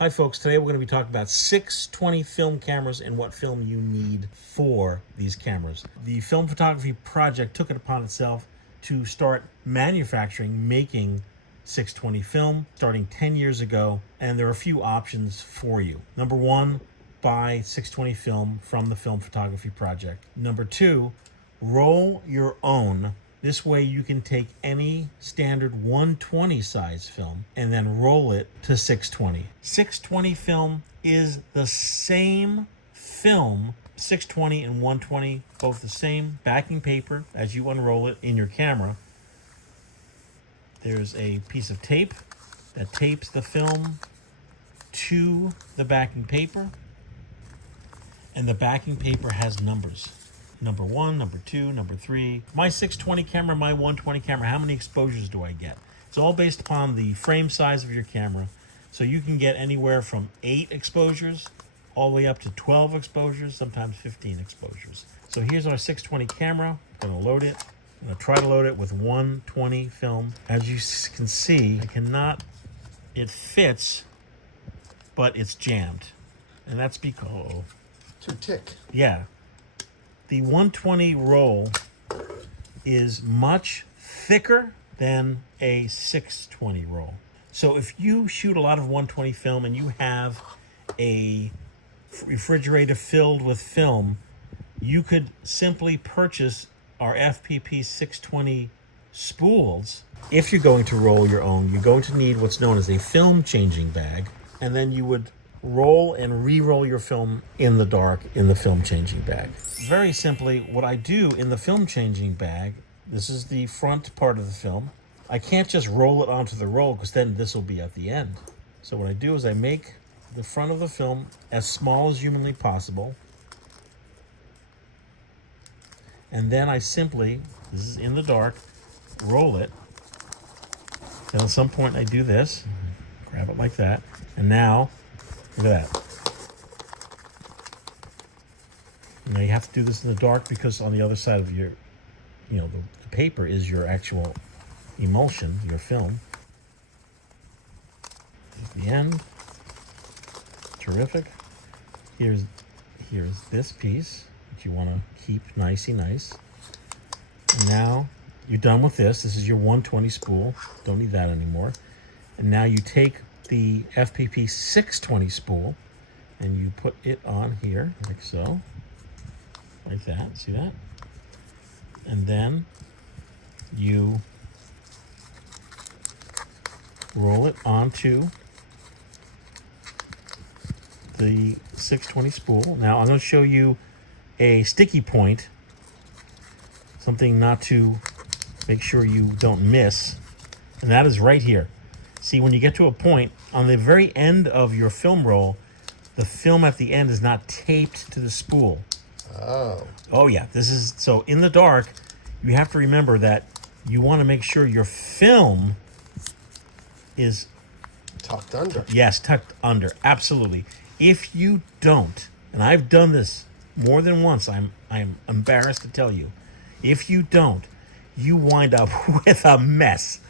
Hi folks, today we're going to be talking about 620 film cameras and what film you need for these cameras. The film photography project took it upon itself to start making 620 film starting 10 years ago, and there are a few options for you. Number one, buy 620 film from the film photography project. Number two, roll your own. This way you can take any standard 120 size film and then roll it to 620. 620 film is the same film, 620 and 120, both the same backing paper as you unroll it in your camera. There's a piece of tape that tapes the film to the backing paper, and the backing paper has numbers. Number 1, number 2, number 3. My 620 camera, my 120 camera, how many exposures do I get? It's all based upon the frame size of your camera. So you can get anywhere from 8 exposures all the way up to 12 exposures, sometimes 15 exposures. So here's our 620 camera. I'm gonna load it. I'm gonna try to load it with 120 film. As you can see, it fits, but it's jammed. And that's because, Too tick. yeah. The 120 roll is much thicker than a 620 roll. So if you shoot a lot of 120 film and you have a refrigerator filled with film, you could simply purchase our FPP 620 spools. If you're going to roll your own, you're going to need what's known as a film changing bag, and then you would roll and re-roll your film in the dark in the film changing bag. Very simply, what I do in the film changing bag, this is the front part of the film. I can't just roll it onto the roll because then this will be at the end. So what I do is I make the front of the film as small as humanly possible. And then I simply, this is in the dark, roll it. And at some point I do this, grab it like that, and now, look at that. Now you have to do this in the dark because on the other side of your, the paper is your actual emulsion, your film. Here's the end. Terrific. Here's this piece that you want to keep nicey nice. And now you're done with this. This is your 120 spool. Don't need that anymore. And now you take the FPP 620 spool and you put it on here like so, like that. See that? And then you roll it onto the 620 spool. Now I'm going to show you a sticky point, something not to make sure you don't miss, and that is right here. See, when you get to a point on the very end of your film roll, the film at the end is not taped to the spool. Oh yeah, this is, so in the dark, you have to remember that you want to make sure your film is tucked under. Yes, tucked under, absolutely. If you don't, and I've done this more than once, I'm embarrassed to tell you, if you don't, you wind up with a mess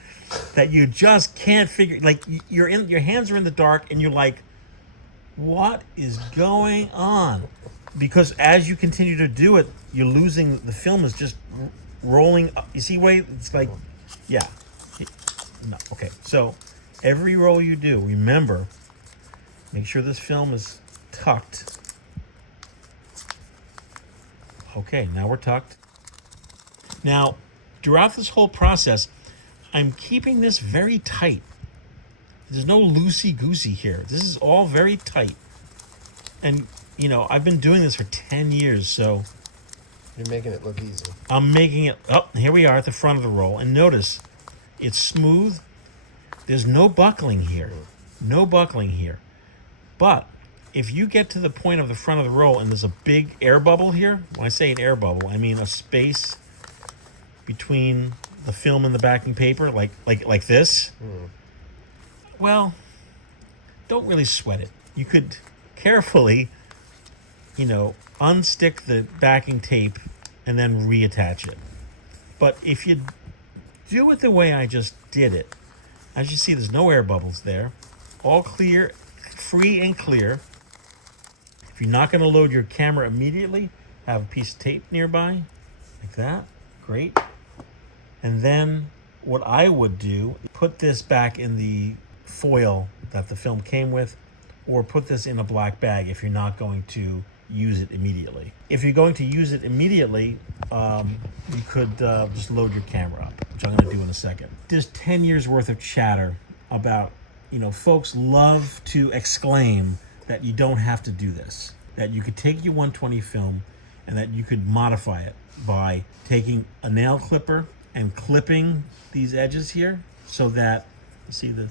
that you just can't figure. Like, your hands are in the dark and you're like, what is going on? Because as you continue to do it, you're losing, the film is just rolling up. You see the way it's like, yeah. No, okay. So every roll you do, remember, make sure this film is tucked. Okay, now we're tucked. Now, throughout this whole process, I'm keeping this very tight. There's no loosey-goosey here. This is all very tight. And, I've been doing this for 10 years, so You're making it look easy. I'm making it, here we are at the front of the roll. And notice, it's smooth. There's no buckling here. No buckling here. But if you get to the point of the front of the roll and there's a big air bubble here, when I say an air bubble, I mean a space between the film and the backing paper, like this. Well, don't really sweat it. You could carefully, unstick the backing tape and then reattach it. But if you do it the way I just did it, as you see, there's no air bubbles there. All clear, free and clear. If you're not going to load your camera immediately, have a piece of tape nearby, like that. Great. And then what I would do, put this back in the foil that the film came with, or put this in a black bag if you're not going to use it immediately. If you're going to use it immediately, you could just load your camera up, which I'm going to do in a second. There's 10 years worth of chatter about, folks love to exclaim that you don't have to do this, that you could take your 120 film and that you could modify it by taking a nail clipper and clipping these edges here so that, you see the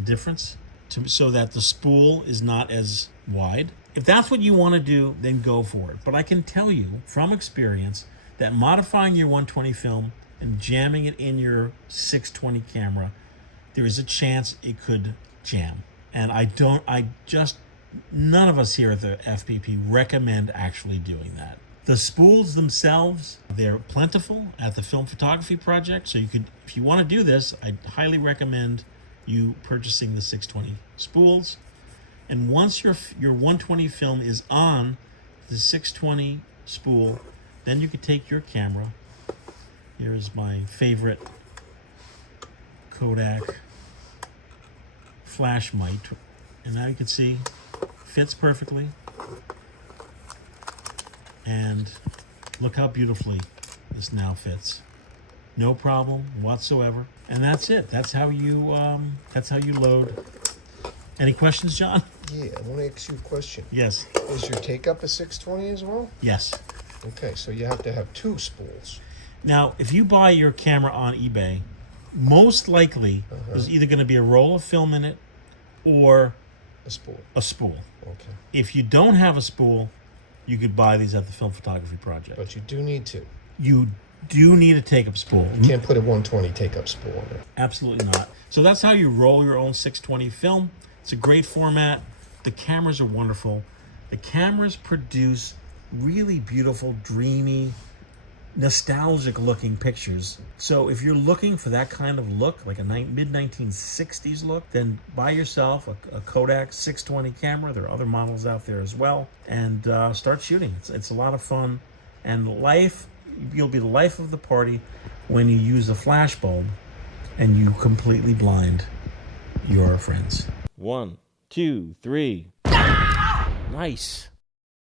difference? So that the spool is not as wide. If that's what you want to do, then go for it. But I can tell you from experience that modifying your 120 film and jamming it in your 620 camera, there is a chance it could jam. And none of us here at the FPP recommend actually doing that. The spools themselves, they're plentiful at the Film Photography Project. So if you want to do this, I highly recommend you purchasing the 620 spools. And once your 120 film is on the 620 spool, then you could take your camera. Here's my favorite Kodak flash mite. And now you can see, fits perfectly. And look how beautifully this now fits. No problem whatsoever. And that's it. That's how you load. Any questions, John? Yeah, I want to ask you a question. Yes. Is your take-up a 620 as well? Yes. Okay, so you have to have 2 spools. Now, if you buy your camera on eBay, most likely there's either going to be a roll of film in it or a spool. A spool. Okay. If you don't have a spool, you could buy these at the Film Photography Project. But you do need to. You do need a take-up spool. You can't put a 120 take-up spool on it. Absolutely not. So that's how you roll your own 620 film. It's a great format. The cameras are wonderful. The cameras produce really beautiful, dreamy, nostalgic looking pictures. So if you're looking for that kind of look, like a mid-1960s look, then buy yourself a Kodak 620 camera. There are other models out there as well. And start shooting. It's a lot of fun. And you'll be the life of the party when you use a flash bulb and you completely blind your friends. 1, 2, 3. Nice.